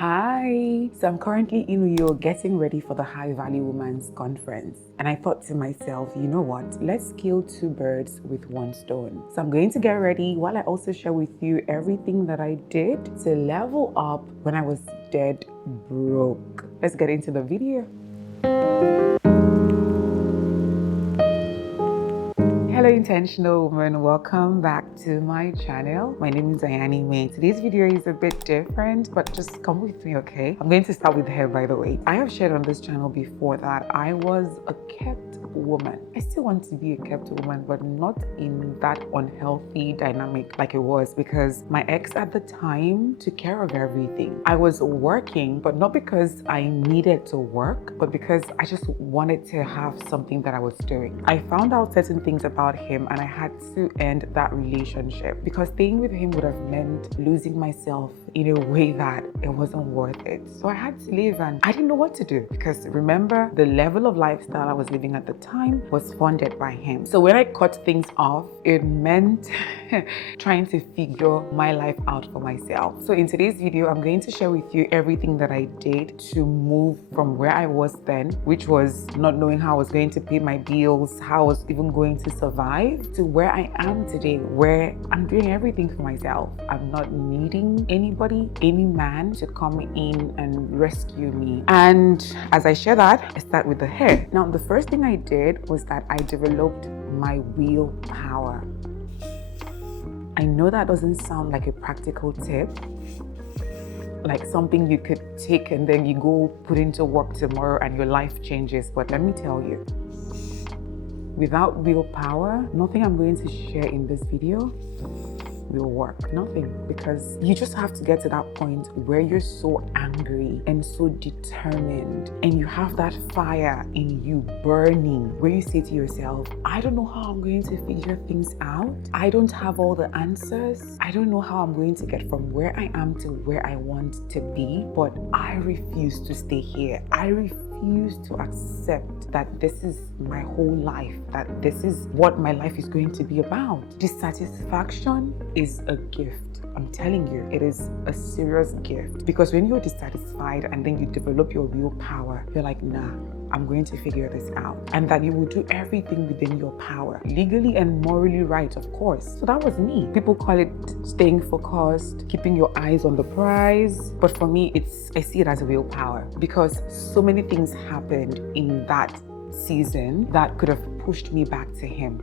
Hi! So I'm currently in New York getting ready for the High Value Women's Conference. And I thought to myself, you know what? Let's kill two birds with one stone. So I'm going to get ready while I also share with you everything that I did to level up when I was dead broke. Let's get into the video. Hello intentional woman, welcome back to my channel. My name is Dine. Today's video is a bit different, but just come with me, okay? I'm going to start with hair, by the way. I have shared on this channel before that I was a kept woman. I still want to be a kept woman, but not in that unhealthy dynamic like it was, because my ex at the time took care of everything. I was working, but not because I needed to work, but because I just wanted to have something that I was doing. I found out certain things about him and I had to end that relationship because staying with him would have meant losing myself in a way that it wasn't worth it. So I had to leave and I didn't know what to do because remember, the level of lifestyle I was living at the time was funded by him. So when I cut things off, it meant trying to figure my life out for myself. So in today's video, I'm going to share with you everything that I did to move from where I was then, which was not knowing how I was going to pay my bills, how I was even going to survive, to where I am today, where I'm doing everything for myself. I'm not needing anybody, any man to come in and rescue me. And as I share that, I start with the hair. Now, the first thing I did was that I developed my willpower. I know that doesn't sound like a practical tip, like something you could take and then you go put into work tomorrow and your life changes. But let me tell you, without willpower, nothing I'm going to share in this video will work. Nothing. Because you just have to get to that point where you're so angry and so determined and you have that fire in you burning, where you say to yourself, I don't know how I'm going to figure things out. I don't have all the answers. I don't know how I'm going to get from where I am to where I want to be, but I refuse to stay here. I refuse to accept that this is my whole life, that this is what my life is going to be about. Dissatisfaction is a gift. I'm telling you, it is a serious gift, because when you're dissatisfied and then you develop your willpower, you're like, nah, I'm going to figure this out. And that you will do everything within your power, legally and morally right, of course. So that was me. People call it staying focused, keeping your eyes on the prize. But for me, I see it as a willpower, because so many things happened in that season that could have pushed me back to him.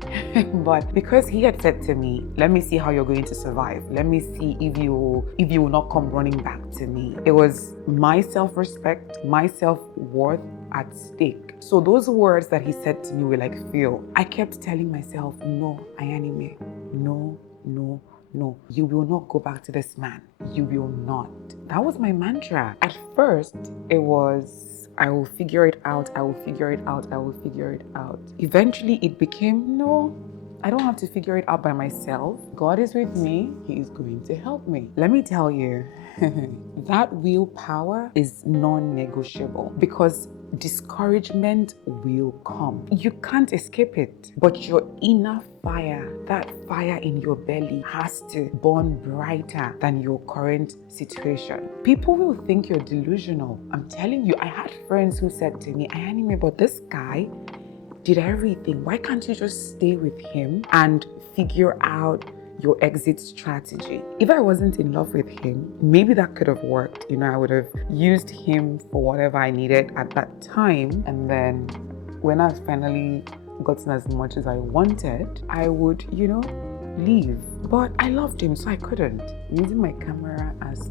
But because he had said to me, let me see how you're going to survive. Let me see if you will not come running back to me. It was my self-respect, my self-worth at stake. So those words that he said to me were like fuel. I kept telling myself, no, Ayanime, no, no, no, you will not go back to this man. You will not. That was my mantra. At first, it was, I will figure it out. I will figure it out. I will figure it out. Eventually, it became, no, I don't have to figure it out by myself. God is with me. He is going to help me. Let me tell you, that willpower is non-negotiable, because discouragement will come. You can't escape it, but your inner fire, that fire in your belly, has to burn brighter than your current situation. People will think you're delusional. I'm telling you, I had friends who said to me, Ayanime, but this guy did everything. Why can't you just stay with him and figure out your exit strategy? If I wasn't in love with him, maybe that could have worked. I would have used him for whatever I needed at that time. And then when I finally gotten as much as I wanted, I would, leave. But I loved him, so I couldn't. Using my camera as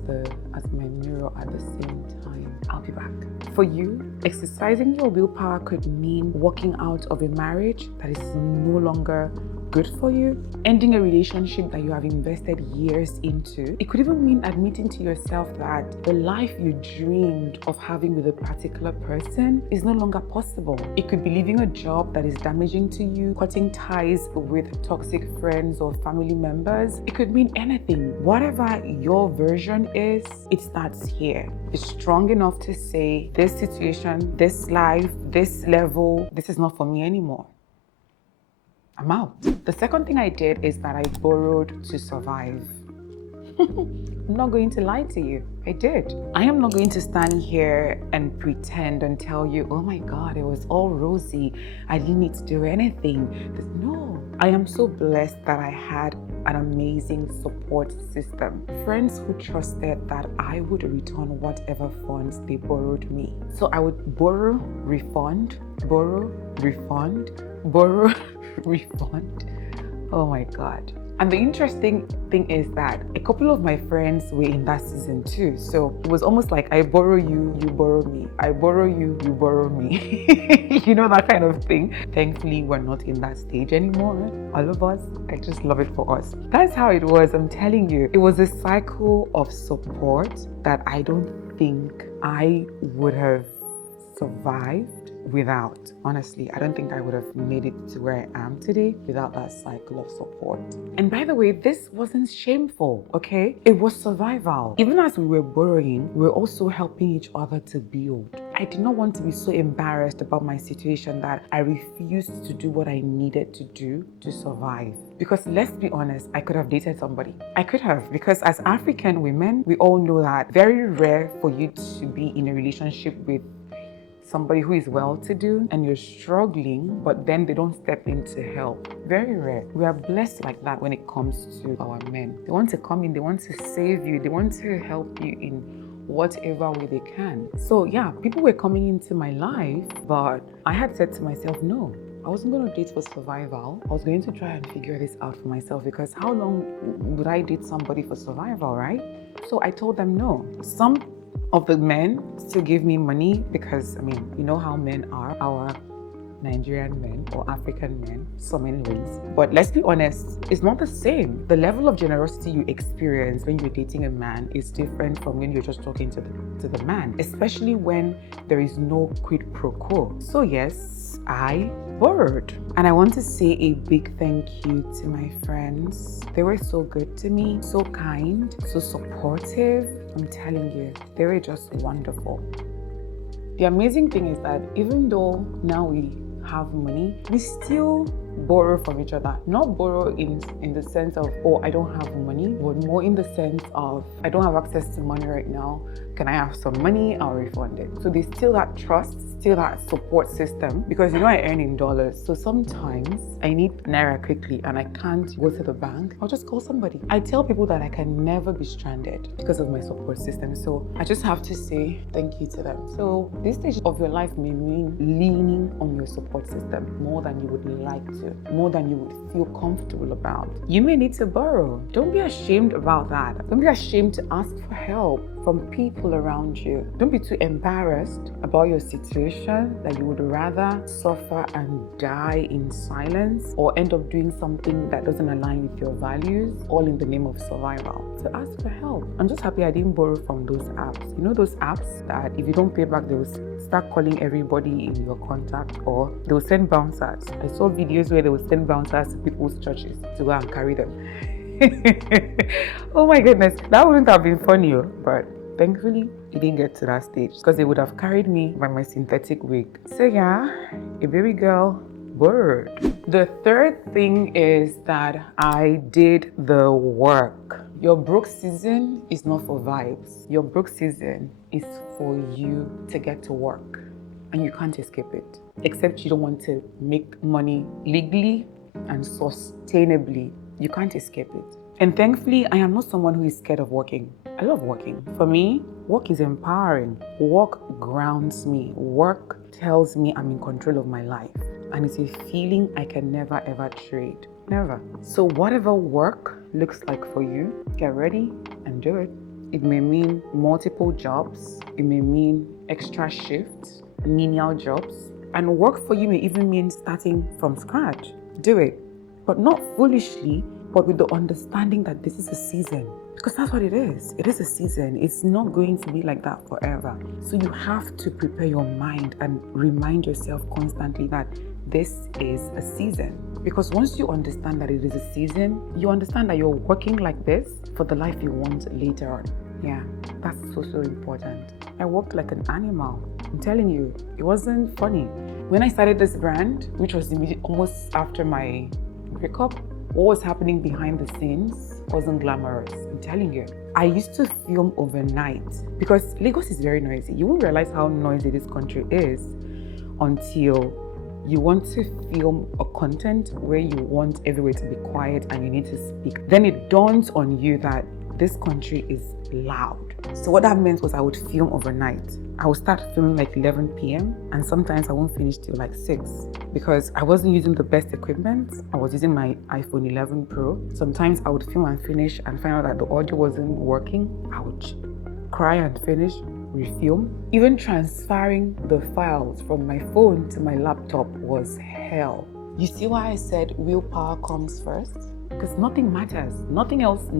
my mirror at the same time. I'll be back. For you, exercising your willpower could mean walking out of a marriage that is no longer good for you, ending a relationship that you have invested years into. It could even mean admitting to yourself that the life you dreamed of having with a particular person is no longer possible. It could be leaving a job that is damaging to you, cutting ties with toxic friends or family members. It could mean anything. Whatever your version is, it starts here. Be strong enough to say, this situation, this life, this level, this is not for me anymore. I'm out. The second thing I did is that I borrowed to survive. I'm not going to lie to you. I did. I am not going to stand here and pretend and tell you, oh my God, it was all rosy. I didn't need to do anything. No, I am so blessed that I had an amazing support system. Friends who trusted that I would return whatever funds they borrowed me. So I would borrow, refund, borrow, refund, borrow, refund. Oh my God. And the interesting thing is that a couple of my friends were in that season too. So it was almost like I borrow you, you borrow me. I borrow you, you borrow me. You know, that kind of thing. Thankfully, we're not in that stage anymore. All of us. I just love it for us. That's how it was. I'm telling you. It was a cycle of support that I don't think I would have survived without. Honestly, I don't think I would have made it to where I am today without that cycle of support. And by the way, this wasn't shameful, okay? It was survival. Even as we were borrowing, we were also helping each other to build. I did not want to be so embarrassed about my situation that I refused to do what I needed to do to survive. Because let's be honest, I could have dated somebody. I could have, because as African women, we all know that very rare for you to be in a relationship with somebody who is well-to-do and you're struggling, but then they don't step in to help. Very rare. We are blessed like that when it comes to our men. They want to come in, they want to save you, they want to help you in whatever way they can. So yeah, people were coming into my life, but I had said to myself, no. I wasn't going to date for survival. I was going to try and figure this out for myself, because how long would I date somebody for survival, right? So I told them no. Some of the men still give me money because, I mean, you know how men are, our Nigerian men or African men, so many ways. But let's be honest, it's not the same. The level of generosity you experience when you're dating a man is different from when you're just talking to the man, especially when there is no quid pro quo. So yes, I borrowed. And I want to say a big thank you to my friends. They were so good to me, so kind, so supportive. I'm telling you, they were just wonderful. The amazing thing is that even though now we have money, we still borrow from each other. Not borrow in the sense of, oh, I don't have money, but more in the sense of, I don't have access to money right now. Can I have some money? I'll refund it. So there's still that trust, still that support system, because you know I earn in dollars. So sometimes I need naira quickly and I can't go to the bank. I'll just call somebody. I tell people that I can never be stranded because of my support system. So I just have to say thank you to them. So this stage of your life may mean leaning on your support system more than you would like to, more than you would feel comfortable about. You may need to borrow. Don't be ashamed about that. Don't be ashamed to ask for help from people around you. Don't be too embarrassed about your situation that you would rather suffer and die in silence or end up doing something that doesn't align with your values, all in the name of survival. So ask for help. I'm just happy I didn't borrow from those apps. You know those apps that if you don't pay back, they will start calling everybody in your contact, or they will send bouncers. I saw videos where they will send bouncers to people's churches to go and carry them. Oh my goodness, that wouldn't have been funny, but thankfully it didn't get to that stage, because they would have carried me by my synthetic wig. So yeah, a baby girl borrowed. The third thing is that I did the work. Your broke season is not for vibes. Your broke season is for you to get to work, and you can't escape it, except you don't want to make money legally and sustainably. You can't escape it. And thankfully, I am not someone who is scared of working. I love working. For me, work is empowering. Work grounds me. Work tells me I'm in control of my life. And it's a feeling I can never ever trade. Never. So whatever work looks like for you, get ready and do it. It may mean multiple jobs. It may mean extra shifts, menial jobs. And work for you may even mean starting from scratch. Do it. But not foolishly, but with the understanding that this is a season. Because that's what it is. It is a season. It's not going to be like that forever. So you have to prepare your mind and remind yourself constantly that this is a season. Because once you understand that it is a season, you understand that you're working like this for the life you want later on. Yeah, that's so important. I worked like an animal. I'm telling you, it wasn't funny. When I started this brand, which was almost after my breakup, what was happening behind the scenes wasn't glamorous. I'm telling you. I used to film overnight because Lagos is very noisy. You won't realize how noisy this country is until you want to film a content where you want everywhere to be quiet and you need to speak. Then it dawns on you that this country is loud. So what that meant was I would film overnight. I would start filming like 11 p.m. and sometimes I won't finish till like 6 because I wasn't using the best equipment. I was using my iPhone 11 Pro. Sometimes I would film and finish and find out that the audio wasn't working. I would cry and finish, refilm. Even transferring the files from my phone to my laptop was hell. You see why I said willpower comes first? Because nothing matters. Nothing else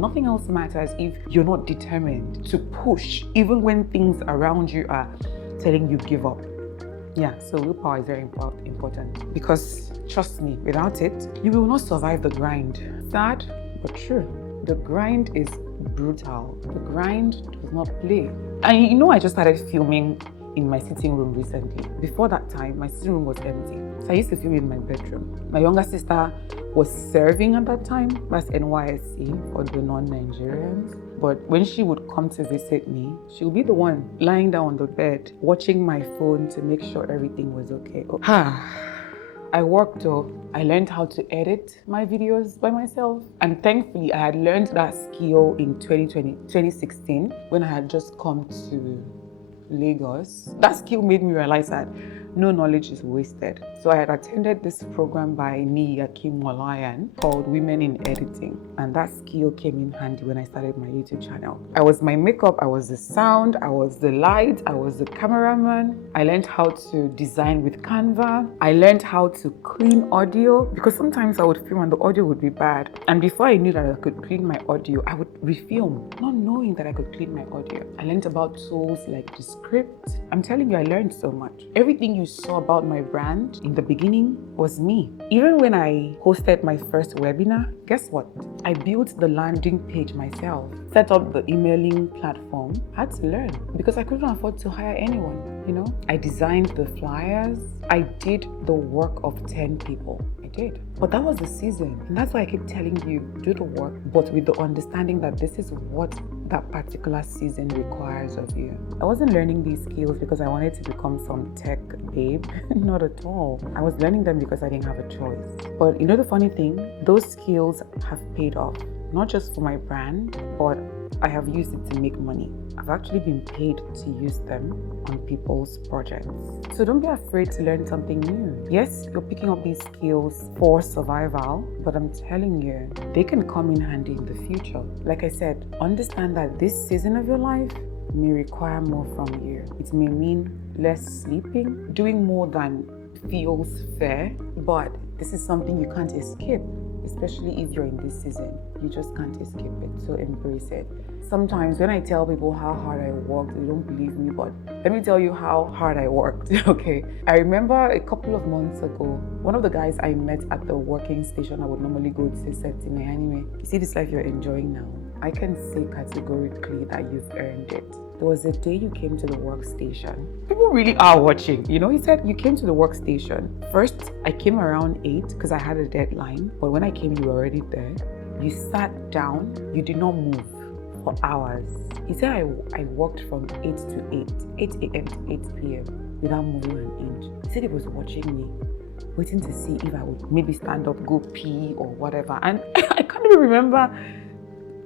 matters if you're not determined to push, even when things around you are telling you give up. Yeah, so willpower is very important because trust me, without it, you will not survive the grind. Sad, but true. The grind is brutal. The grind does not play. And you know, I just started filming in my sitting room recently. Before that time, my sitting room was empty. So I used to film in my bedroom. My younger sister was serving at that time. That's NYSC for the non-Nigerians. But when she would come to visit me, she would be the one lying down on the bed, watching my phone to make sure everything was okay. I worked though. I learned how to edit my videos by myself. And thankfully, I had learned that skill in 2016 when I had just come to Lagos. That skill made me realize that no knowledge is wasted. So I had attended this program by Ni Akim Walayan called Women in Editing. And that skill came in handy when I started my YouTube channel. I was my makeup, I was the sound, I was the light, I was the cameraman. I learned how to design with Canva. I learned how to clean audio because sometimes I would film and the audio would be bad. And before I knew that I could clean my audio, I would refilm, not knowing that I could clean my audio. I learned about tools like the script. I'm telling you, I learned so much. Everything you saw about my brand in the beginning was me. Even when I hosted my first webinar, guess what? I built the landing page myself, set up the emailing platform. I had to learn because I couldn't afford to hire anyone, you know? I designed the flyers. I did the work of 10 people. I did. But that was the season. And that's why I keep telling you, do the work, but with the understanding that this is what that particular season requires of you. I wasn't learning these skills because I wanted to become some tech babe. Not at all. I was learning them because I didn't have a choice. But you know the funny thing? Those skills have paid off. Not just for my brand, but I have used it to make money. I've actually been paid to use them on people's projects. So don't be afraid to learn something new. Yes, you're picking up these skills for survival, but I'm telling you, they can come in handy in the future. Like I said, understand that this season of your life may require more from you. It may mean less sleeping, doing more than feels fair, but this is something you can't escape. Especially if you're in this season, you just can't escape it, so embrace it. Sometimes when I tell people how hard I worked, they don't believe me, but let me tell you how hard I worked, okay? I remember a couple of months ago, one of the guys I met at the working station I would normally go to said to me, "Anime, you see this life you're enjoying now? I can say categorically that you've earned it. There was a day you came to the workstation. People really are watching, you know?" He said, "You came to the workstation. First, I came around 8 because I had a deadline. But when I came, you were already there. You sat down. You did not move for hours." He said, I worked from 8 to 8 a.m. to 8 p.m. without moving an inch. He said he was watching me, waiting to see if I would maybe stand up, go pee or whatever. And I can't even remember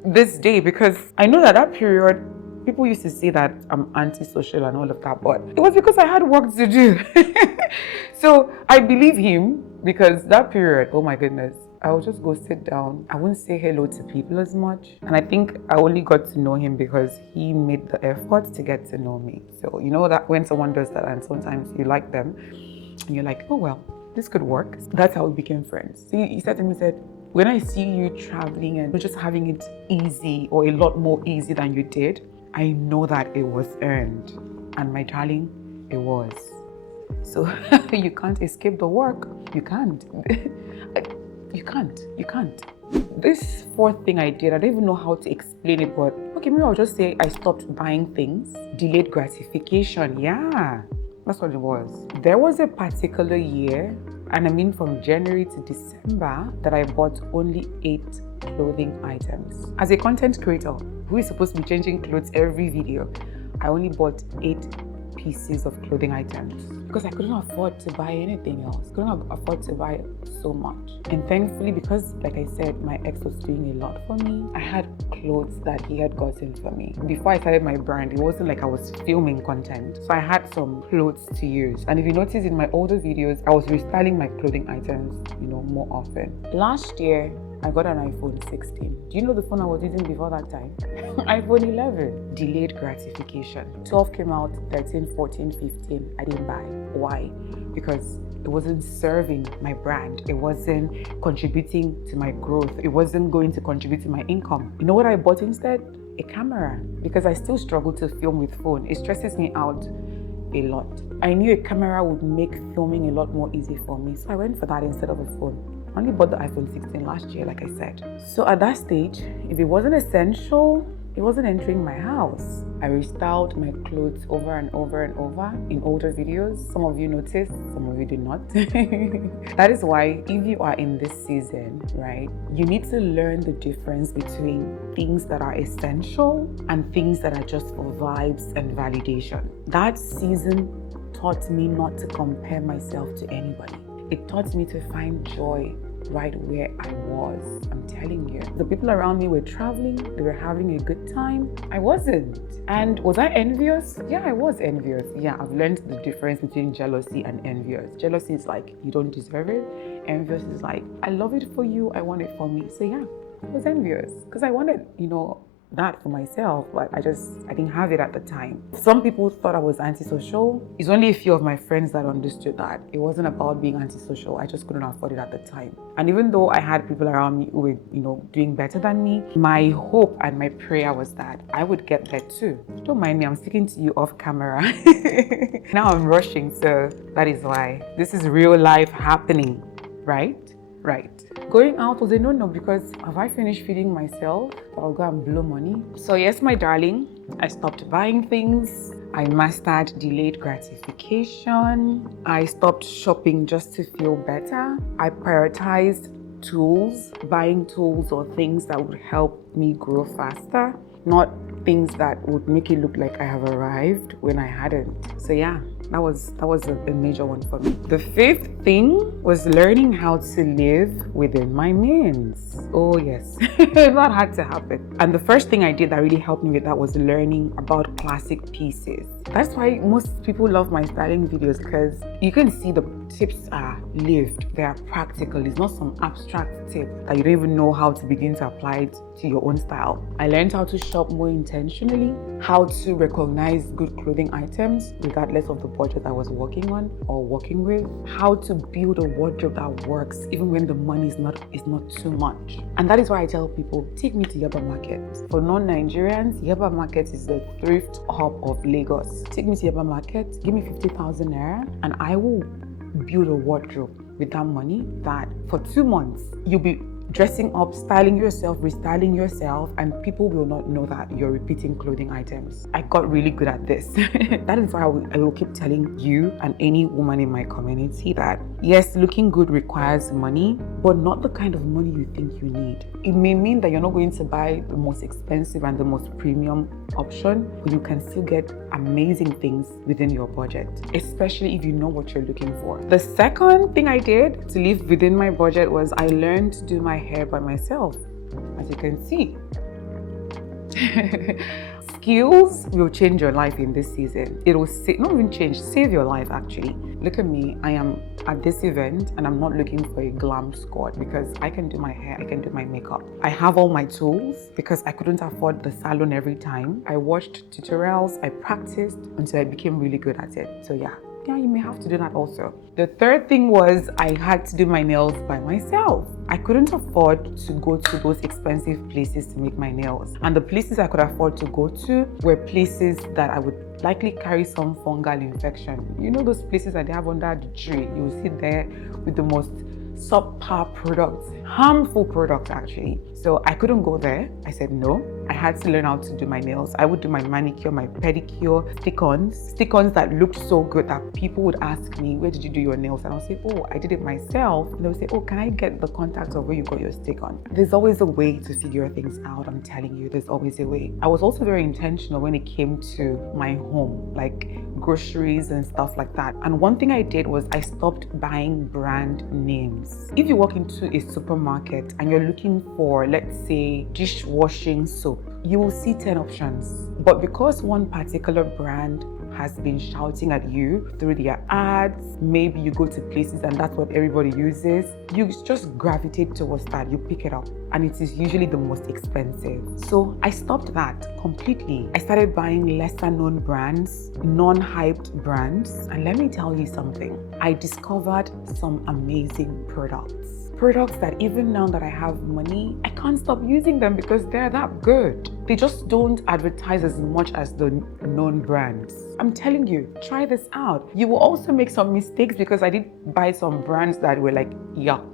this day because I know that period, people used to say that I'm antisocial and all of that, but it was because I had work to do. So I believe him because that period, oh my goodness, I would just go sit down. I wouldn't say hello to people as much. And I think I only got to know him because he made the effort to get to know me. So you know that when someone does that and sometimes you like them and you're like, oh well, this could work. That's how we became friends. So he said to me, he said, when I see you traveling and just having it easy or a lot more easy than you did, I know that it was earned. And my darling, it was. So you can't escape the work. You can't. You can't. This fourth thing I did, I don't even know how to explain it, but okay, maybe I'll just say I stopped buying things. Delayed gratification, yeah. That's what it was. There was a particular year, and I mean from January to December, that I bought only 8 clothing items. As a content creator who is supposed to be changing clothes every video, I only bought 8 pieces of clothing items because I couldn't afford to buy anything else. Couldn't afford to buy so much. And thankfully, because like I said, my ex was doing a lot for me, I had clothes that he had gotten for me. Before I started my brand, it wasn't like I was filming content. So I had some clothes to use. And if you notice in my older videos, I was restyling my clothing items, more often. Last year, I got an iPhone 16. Do you know the phone I was using before that time? iPhone 11. Delayed gratification. 12 came out, 13, 14, 15. I didn't buy. Why? Because it wasn't serving my brand. It wasn't contributing to my growth. It wasn't going to contribute to my income. You know what I bought instead? A camera. Because I still struggle to film with phone. It stresses me out a lot. I knew a camera would make filming a lot more easy for me. So I went for that instead of a phone. I only bought the iPhone 16 last year, like I said. So at that stage, if it wasn't essential, it wasn't entering my house. I restyled my clothes over and over and over in older videos. Some of you noticed, some of you did not. That is why if you are in this season, right, you need to learn the difference between things that are essential and things that are just for vibes and validation. That season taught me not to compare myself to anybody. It taught me to find joy right where I was. I'm telling you. The people around me were traveling, they were having a good time. I wasn't. And was I envious? Yeah, I was envious. Yeah, I've learned the difference between jealousy and envious. Jealousy is like, you don't deserve it. Envious is like, I love it for you, I want it for me. So yeah, I was envious because I wanted, that for myself, but I didn't have it at the time. Some people thought I was antisocial. It's only a few of my friends that understood that it wasn't about being antisocial. I just couldn't afford it at the time. And even though I had people around me who were, doing better than me, my hope and my prayer was that I would get there too. Don't mind me, I'm speaking to you off camera. Now I'm rushing, so that is why. This is real life happening, right? Right. Going out was a no-no because have I finished feeding myself? I'll go and blow money. So yes, my darling, I stopped buying things. I mastered delayed gratification. I stopped shopping just to feel better. I prioritized tools, buying tools or things that would help me grow faster, not things that would make it look like I have arrived when I hadn't. So yeah, that was a major one for me. The 5th thing was learning how to live within my means. Oh yes, that had to happen. And the first thing I did that really helped me with that was learning about classic pieces. That's why most people love my styling videos, because you can see the tips are lived, they are practical. It's not some abstract tip that you don't even know how to begin to apply it to your own style. I learned how to shop more intentionally, how to recognize good clothing items regardless of the budget I was working on or working with, how to build a wardrobe that works even when the money is not too much. And that is why I tell people, take me to Yaba Market. For non-Nigerians, Yaba Market is the thrift hub of Lagos. Take me to Yaba Market, give me 50,000 naira, and I will build a wardrobe with that money that for 2 months you'll be dressing up, styling yourself, restyling yourself, and people will not know that you're repeating clothing items. I got really good at this. That is why I will keep telling you and any woman in my community that yes, looking good requires money, but not the kind of money you think you need. It may mean that you're not going to buy the most expensive and the most premium option, but you can still get amazing things within your budget, especially if you know what you're looking for. The second thing I did to live within my budget was I learned to do my hair by myself. As you can see, skills will change your life in this season. It will not even change, save your life actually. Look at me, I am at this event and I'm not looking for a glam squad because I can do my hair, I can do my makeup. I have all my tools because I couldn't afford the salon every time. I watched tutorials, I practiced until I became really good at it. So yeah, you may have to do that also. The third thing was I had to do my nails by myself. I couldn't afford to go to those expensive places to make my nails. And the places I could afford to go to were places that I would likely carry some fungal infection. You know those places that they have under the tree? You will sit there with the most subpar products, harmful products actually. So I couldn't go there. I said no. I had to learn how to do my nails. I would do my manicure, my pedicure, stick-ons that looked so good that people would ask me, where did you do your nails? And I'll say, oh, I did it myself. And they'll say, oh, can I get the contact of where you got your stick-on? There's always a way to figure things out. I'm telling you, there's always a way. I was also very intentional when it came to my home, like groceries and stuff like that. And one thing I did was I stopped buying brand names. If you walk into a supermarket and you're looking for, let's say, dishwashing soap, you will see 10 options. But because one particular brand has been shouting at you through their ads, maybe you go to places and that's what everybody uses, you just gravitate towards that, you pick it up, and it is usually the most expensive. So I stopped that completely. I started buying lesser known brands, non-hyped brands, and let me tell you something, I discovered some amazing products that even now that I have money, I can't stop using them because they're that good. They just don't advertise as much as the known brands. I'm telling you, try this out. You will also make some mistakes because I did buy some brands that were like, yuck.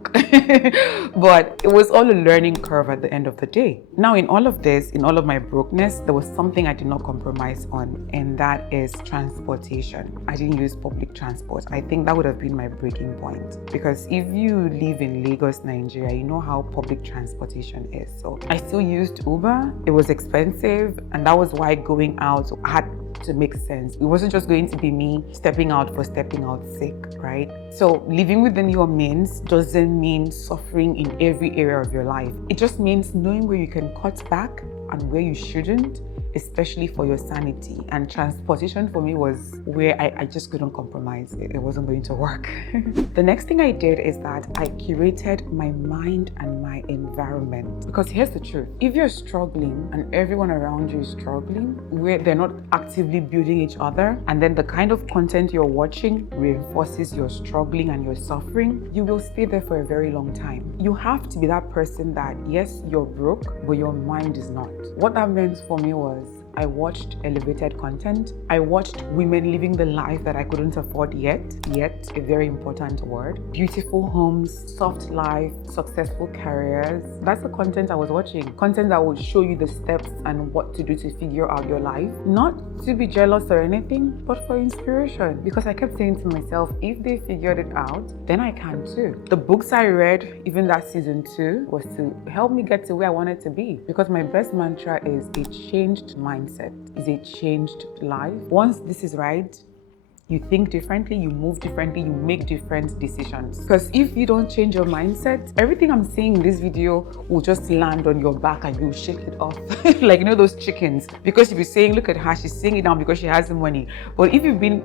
But it was all a learning curve at the end of the day. Now, in all of this, in all of my brokenness, there was something I did not compromise on, and that is transportation. I didn't use public transport. I think that would have been my breaking point, because if you live in Lagos, Nigeria, you know how public transportation is. So I still used Uber. It was expensive, and that was why going out had to make sense. It wasn't just going to be me stepping out for stepping out sake, right? So living within your means doesn't mean suffering in every area of your life. It just means knowing where you can cut back and where you shouldn't, especially for your sanity. And transportation for me was where I just couldn't compromise. It wasn't going to work. The next thing I did is that I curated my mind and my environment. Because here's the truth. If you're struggling and everyone around you is struggling, where they're not actively building each other, and then the kind of content you're watching reinforces your struggling and your suffering, you will stay there for a very long time. You have to be that person that, yes, you're broke, but your mind is not. What that meant for me was I watched elevated content. I watched women living the life that I couldn't afford yet, a very important word. Beautiful homes, soft life, successful careers. That's the content I was watching. Content that would show you the steps and what to do to figure out your life. Not to be jealous or anything, but for inspiration. Because I kept saying to myself, if they figured it out, then I can too. The books I read, even that season 2, was to help me get to where I wanted to be. Because my best mantra is a changed mindset is a changed life. Once this is right, you think differently, you move differently, you make different decisions. Because if you don't change your mindset, everything I'm saying in this video will just land on your back and you shake it off. Like, you know, those chickens. Because you'll be saying, look at her, she's saying it now because she has the money. But if you've been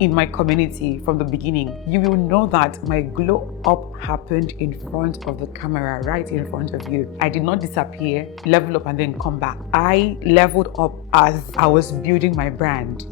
in my community from the beginning, you will know that my glow up happened in front of the camera, right in front of you. I did not disappear, level up and then come back. I leveled up as I was building my brand.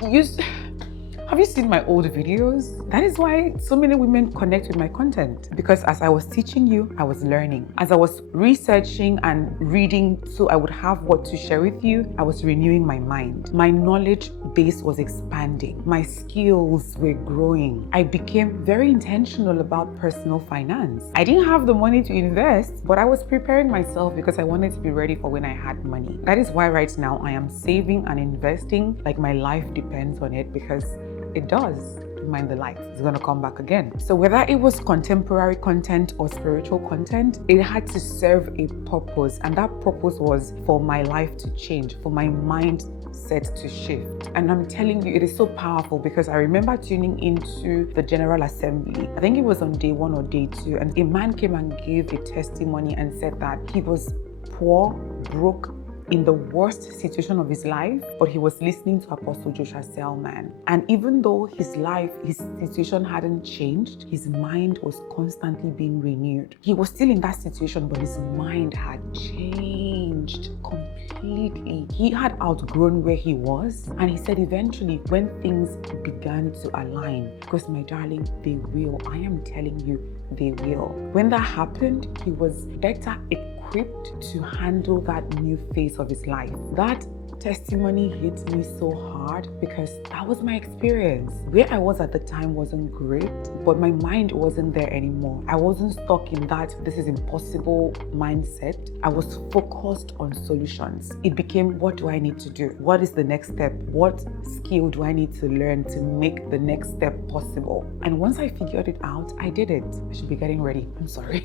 Have you seen my old videos? That is why so many women connect with my content, because as I was teaching you, I was learning. As I was researching and reading so I would have what to share with you, I was renewing my mind. My knowledge base was expanding. My skills were growing. I became very intentional about personal finance. I didn't have the money to invest, but I was preparing myself because I wanted to be ready for when I had money. That is why right now I am saving and investing like my life depends on it, because it does. Mind the light, it's gonna come back again. So whether it was contemporary content or spiritual content, it had to serve a purpose, and that purpose was for my life to change, for my mindset to shift. And I'm telling you, it is so powerful, because I remember tuning into the General Assembly. I think it was on day 1 or day 2, and a man came and gave a testimony and said that he was poor, broke, in the worst situation of his life, but he was listening to Apostle Joshua Selman. And even though his life, his situation hadn't changed, his mind was constantly being renewed. He was still in that situation, but his mind had changed completely. He had outgrown where he was, and he said eventually when things began to align, because my darling, they will. I am telling you, they will. When that happened, he was better equipped to handle that new phase of his life. That testimony hit me so hard. hard because that was my experience. Where I was at the time wasn't great, but my mind wasn't there anymore. I wasn't stuck in that this is impossible mindset. I was focused on solutions. It became, what do I need to do? What is the next step? What skill do I need to learn to make the next step possible? And once I figured it out, I did it. I should be getting ready. I'm sorry.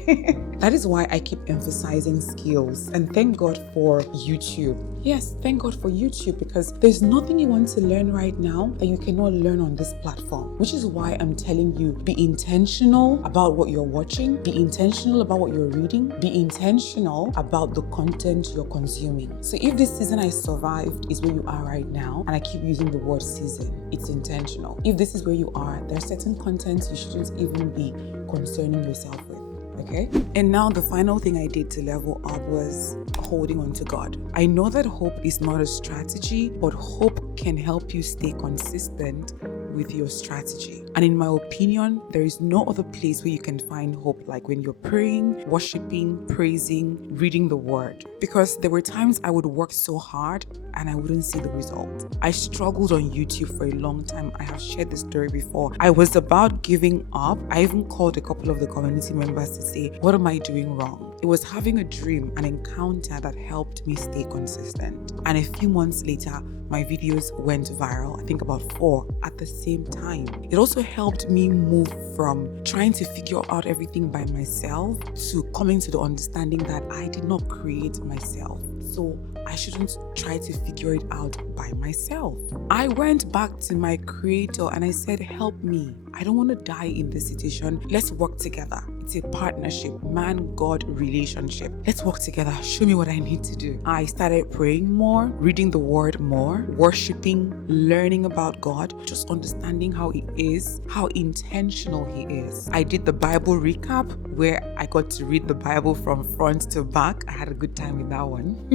That is why I keep emphasizing skills. And thank God for YouTube. Yes, thank God for YouTube, because there's nothing you want to learn right now that you cannot learn on this platform, which is why I'm telling you, be intentional about what you're watching, be intentional about what you're reading, be intentional about the content you're consuming. So if this season I survived is where you are right now, and I keep using the word season, it's intentional. If this is where you are, there are certain contents you shouldn't even be concerning yourself with. Okay? And now the final thing I did to level up was holding on to God. I know that hope is not a strategy, but hope can help you stay consistent with your strategy. And in my opinion, there is no other place where you can find hope like when you're praying, worshiping, praising, reading the word. Because there were times I would work so hard and I wouldn't see the result. I struggled on YouTube for a long time. I have shared this story before. I was about giving up. I even called a couple of the community members to say, what am I doing wrong? It was having a dream, an encounter that helped me stay consistent. And a few months later, my videos went viral, I think about 4 at the same time. It also helped me move from trying to figure out everything by myself to coming to the understanding that I did not create myself. So I shouldn't try to figure it out by myself. I went back to my creator and I said, help me. I don't want to die in this situation. Let's work together. It's a partnership, man-God relationship. Let's work together. Show me what I need to do. I started praying more, reading the word more, worshiping, learning about God, just understanding how He is, how intentional He is. I did the Bible recap where I got to read the Bible from front to back. I had a good time with that one.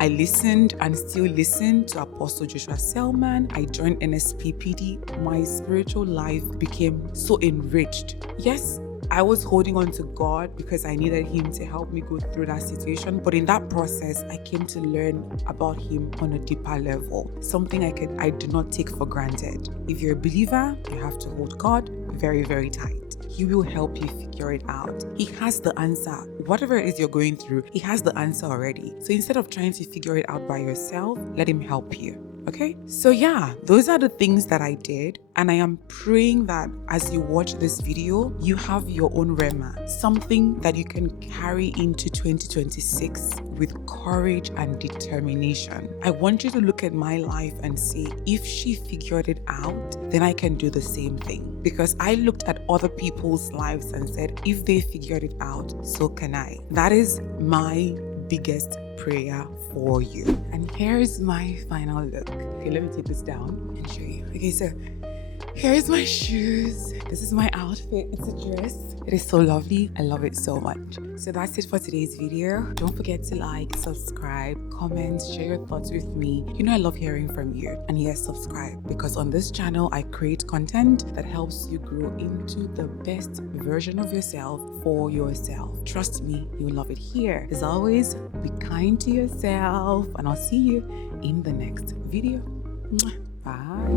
I listened and still listen to Apostle Joshua Selman. I joined NSPPD. My spiritual life became so enriched. Yes, I was holding on to God because I needed Him to help me go through that situation. But in that process, I came to learn about Him on a deeper level. Something I do not take for granted. If you're a believer, you have to hold God very, very tight. He will help you figure it out. He has the answer. Whatever it is you're going through, He has the answer already. So instead of trying to figure it out by yourself, let Him help you. Okay? So yeah, those are the things that I did. And I am praying that as you watch this video, you have your own Rema, something that you can carry into 2026 with courage and determination. I want you to look at my life and say, if she figured it out, then I can do the same thing. Because I looked at other people's lives and said, if they figured it out, so can I. That is my biggest prayer for you. And here's my final look. Okay, let me take this down and show you. Okay, so here's my shoes. This is my outfit. It's a dress. It is so lovely. I love it so much. So that's it for today's video. Don't forget to like, subscribe, comment, share your thoughts with me. You know I love hearing from you. And yes, subscribe, because on this channel I create content that helps you grow into the best version of yourself for yourself. Trust me, you'll love it here. As always, be kind to yourself, and I'll see you in the next video. Bye.